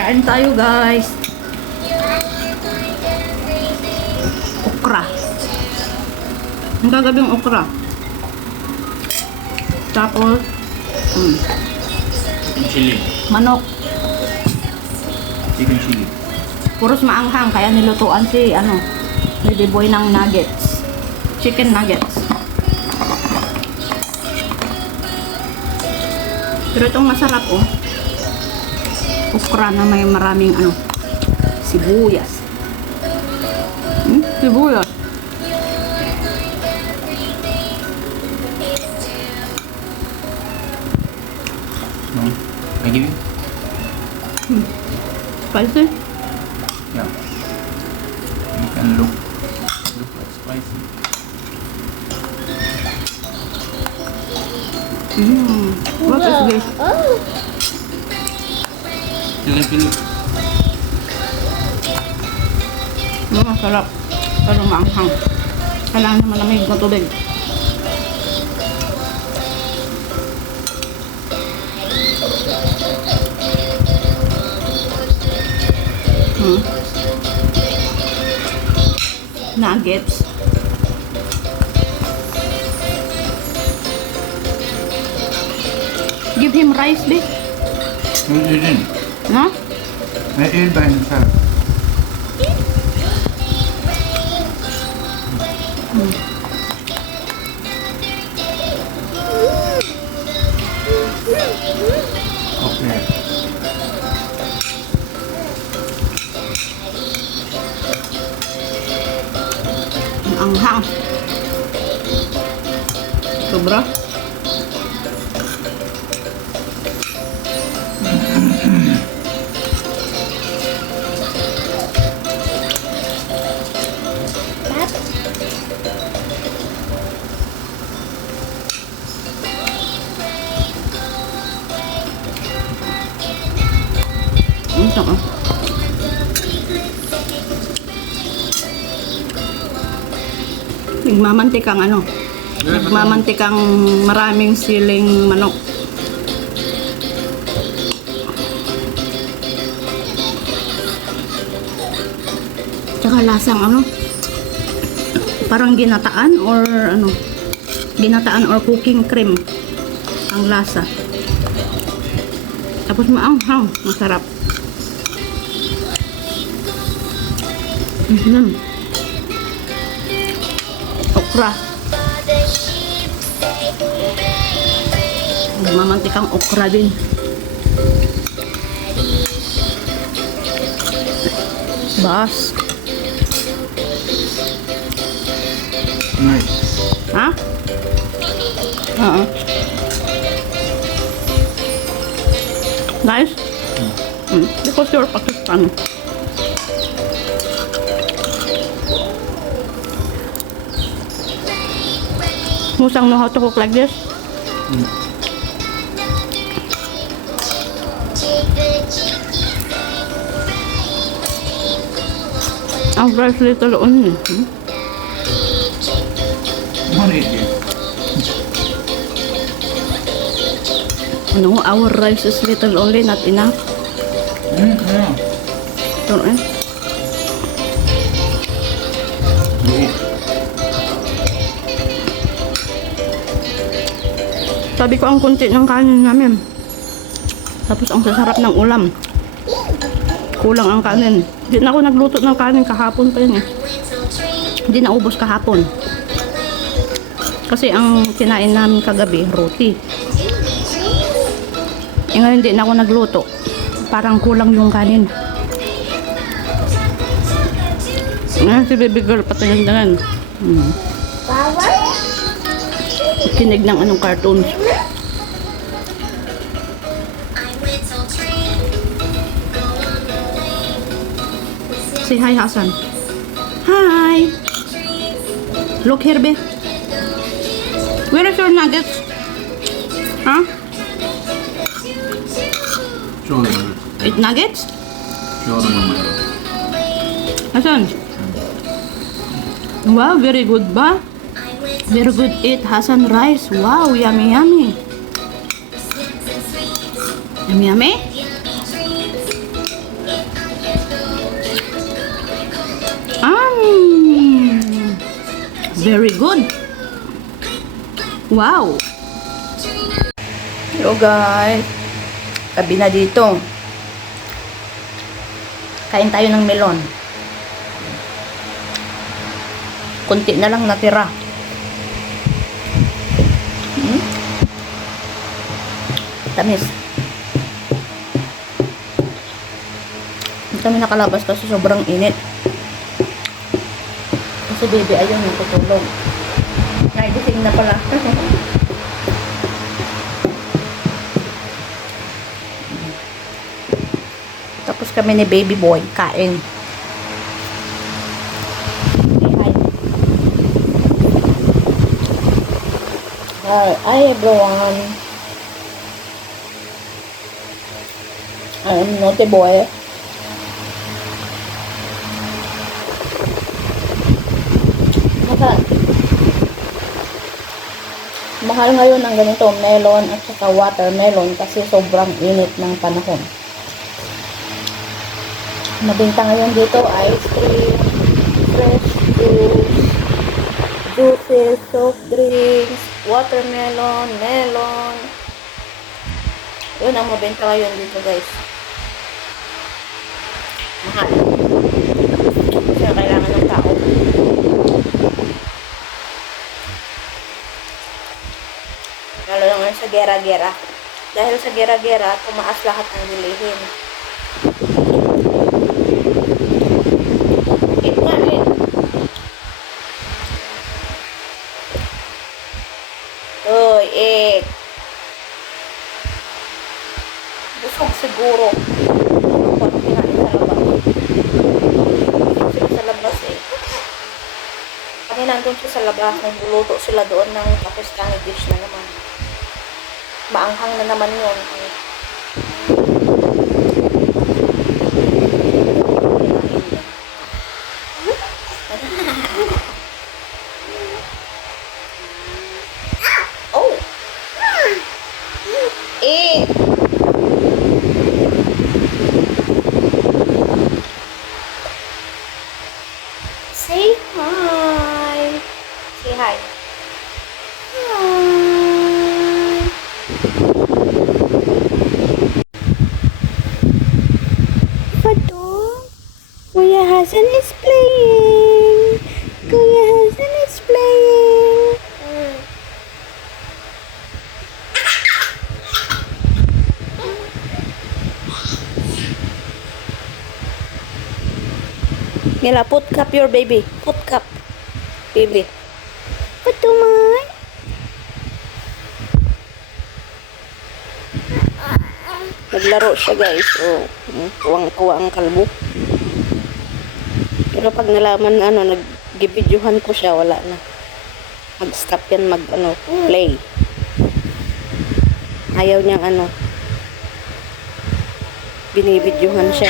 Kain tayo guys. Okra. Ang gagawin okra. Tapos Chicken chili. manok. Chicken chili. Puros maanghang kaya nilutuan si Lady Boy ng nuggets. Chicken nuggets. Pero itong masarap okra na may maraming sibuyas. Sibuyas. No? I give you? Spicy? Yeah. You can look like spicy. What is this? Pili-pili. Masarap. Pero maanghang. Kailangan naman lamig na tubig. Nuggets. Give him rice, babe. You didn't. No? I ate by himself. Okay. Ang anghang. Sobra. Masarap. Nagmamantikang Nagmamantikang maraming siling manok. Tsaka lasang parang ginataan or cooking cream ang lasa. Tapos maanghang, masarap. Okra. Mamantikang okra din. Bas. Nice. Ha? Oo. Nice? Because you're Pakistan. Musang know how to cook like this? Ang rice little only. What is it? Our rice is little only, not enough. Yeah. Ito You eat. Sabi ko ang kunti ng kanin namin. Tapos ang sasarap ng ulam. Kulang ang kanin. Hindi na ako nagluto ng kanin kahapon pa yun Hindi na ubos kahapon. Kasi ang kinain namin kagabi, roti. Ngayon hindi na ako nagluto. Parang kulang yung kanin. Si baby girl patayin-tayin. Kinig ng cartoons. Say hi, Hassan. Hi. Look here, babe. Where is your nuggets? Huh? Show them. Eat nuggets? Show them on my road. Hassan. Wow, very good ba? Very good eat Hassan rice. Wow, yummy, yummy. Yummy, yummy? Very good. Wow. Hello guys. Gabi na dito. Kain tayo ng melon. Kunti na lang natira. Tamis. Hindi kami nakalabas kasi sobrang init. Kasi baby ayun natutulog. Nagising na pala. Tapos kami ni baby boy kain. Hi everyone. I'm naughty boy. Mahal ngayon ang ganito, melon at saka watermelon kasi sobrang init ng panahon. Mabenta ngayon dito, ice cream, fresh juice, juices, soft drinks, watermelon, melon. Yun ang mabenta ngayon dito guys. Mahal. Kasi kailangan ng tao. Lalo naman sa gera-gera. Dahil sa gera-gera, tumaas lahat ng bilihin. Eat nga, eat. Uy, eat. Busog siguro. Kapag kinain sa labas. Sila sa labas eh. Kami nandun siya sa labas. Nagluluto sila doon ng Pakistani dish na naman. Maanghang na naman yun. Oh! Eh! Say hi! Say hi! Kuya Hasan is playing. Kuya Hasan is playing. Mila, put cup your baby. Put cup. Baby. Put to my. Naglaro siya guys. Oh, tuwang-tuwa ang kalbo. Pero pag nalaman nag-videohan ko siya, wala na. Mag-stop yan play. Ayaw niyang binibidyohan siya.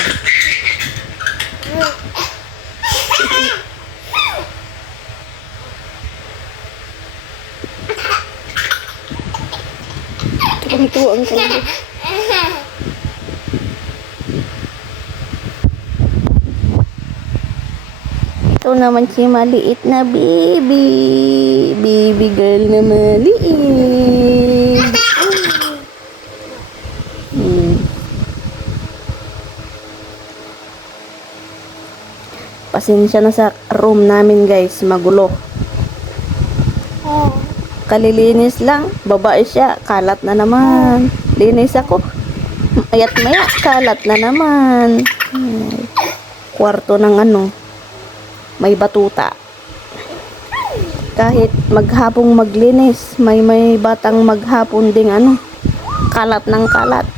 Tuwang-tuwa ang kalbo. Ito naman si maliit na baby. Baby girl na maliit. Pasensya na sa room namin guys. Magulo. Kalilinis lang. Babae siya. Kalat na naman. Linis ako. Mayat maya. Kalat na naman. Kwarto ng may batuta. Kahit maghapong maglinis, may batang maghapon ding kalat ng kalat.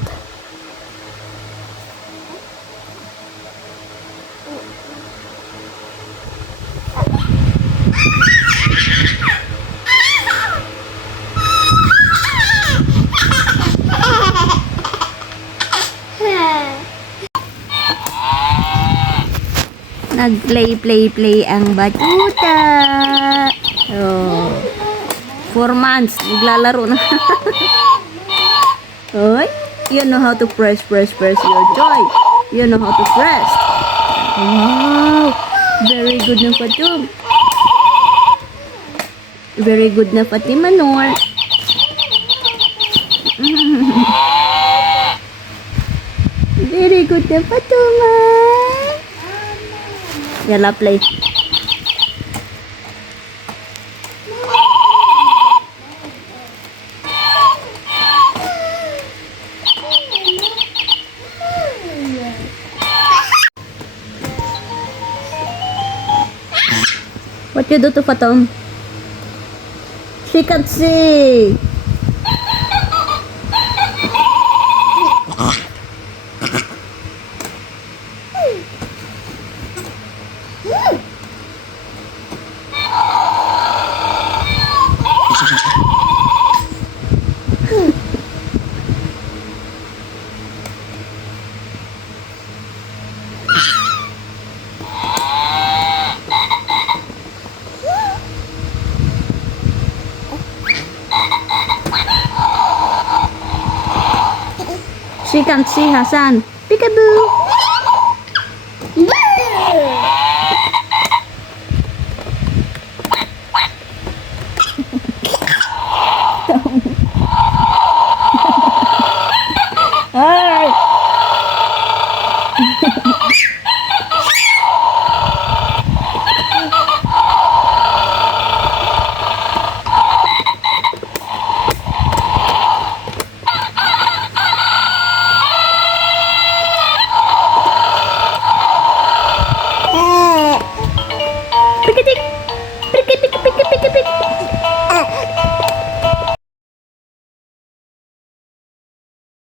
Nag-play ang batuta. Oh. 4 months. Naglalaro na. Oy, you know how to press your joy. You know how to press. Wow. Very good ng patum. Very good na Fatima Noor. Very good na Fatuma. Yalla play. What you do to Fatum? She can't see. She can't see Hassan. Peekaboo. Alright. Pick-a-tick.